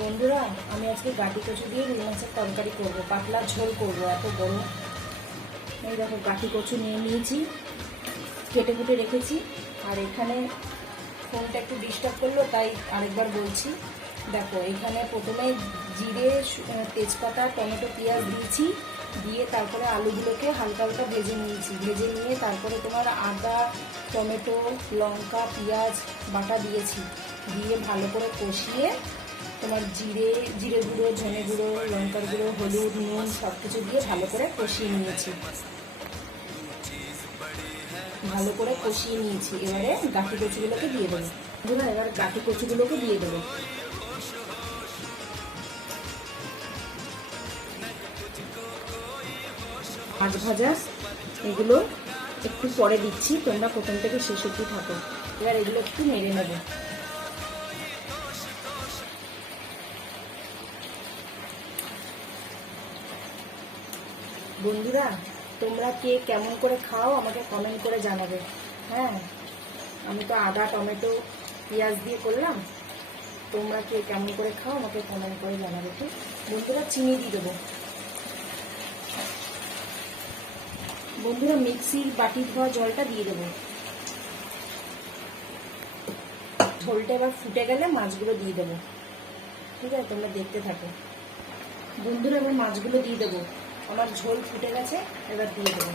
বন্ধুরা, আমি আজকে গাটি কচু দিয়ে রুই মাছের তরকারি করবো, পাতলা ঝোল করবো। এত বড় এই দেখো গাটি কচু নিয়ে নিয়েছি, কেটে কুটে রেখেছি। আর এখানে ফোনটা একটু ডিস্টার্ব করলো, তাই আরেকবার বলছি। দেখো এখানে প্রথমে জিরে, তেজপাতা, টমেটো, পেঁয়াজ দিয়েছি, দিয়ে তারপরে আলুগুলোকে হালকা হালকা ভেজে নিয়েছি। ভেজে নিয়ে তারপরে তোমার আদা, টমেটো, লঙ্কা, পেঁয়াজ বাটা দিয়েছি। দিয়ে ভালো করে কষিয়ে তোমার জিরে গুঁড়ো, ধনে গুঁড়ো, লঙ্কার গুঁড়ো, হলুদ, নুন সব কিছু দিয়ে ভালো করে কষিয়ে নিয়েছি। ভালো করে কষিয়ে নিয়েছি। এবারে গাঁটি কচুগুলোকে দিয়ে দেবো। এবার গাঁটি কচুগুলোকে দিয়ে দেবো। মাছ ভাজা এগুলো একটু পরে দিচ্ছি, তোমরা প্রথম থেকে শেষ অবধি থাকো। এবার এগুলো একটু নেড়ে নেবে। বন্ধুরা, তোমরা কে কেমন করে খাও আমাকে কমেন্ট করে জানাবে। হ্যাঁ, আমি তো আদা, টমেটো, পেঁয়াজ দিয়ে করলাম। তোমরা কে কেমন করে খাও আমাকে কমেন্ট করে জানাবে। ঠিক বন্ধুরা, চিনি দিয়ে দেবো। বন্ধুরা, মিক্সির বাটি ধোয়া জলটা দিয়ে দেবো। ঝোলটা এবার ফুটে গেলে মাছগুলো দিয়ে দেবো। ঠিক আছে, তোমরা দেখতে থাকো। বন্ধুরা, এবার মাছগুলো দিয়ে দেবো। আমার ঝোল ফুটে গেছে, এবার দিয়ে দেবো।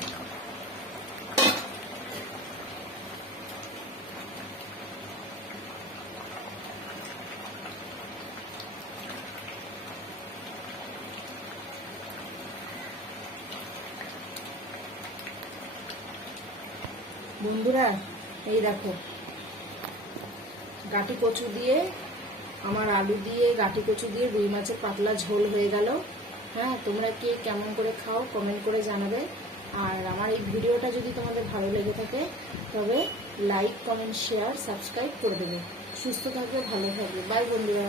বন্ধুরা, এই দেখো গাঁটি কচু দিয়ে, আমার আলু দিয়ে, গাঁটি কচু দিয়ে রুই মাছের পাতলা ঝোল হয়ে গেল। হ্যাঁ, তোমরা কে কেমন করে খাও কমেন্ট করে জানাবে। আর আমার এই ভিডিওটা যদি তোমাদের ভালো লেগে থাকে তবে লাইক, কমেন্ট, শেয়ার, সাবস্ক্রাইব করে দেবে। সুস্থ থাকবে, ভালো থাকবে। বাই বন্ধুরা।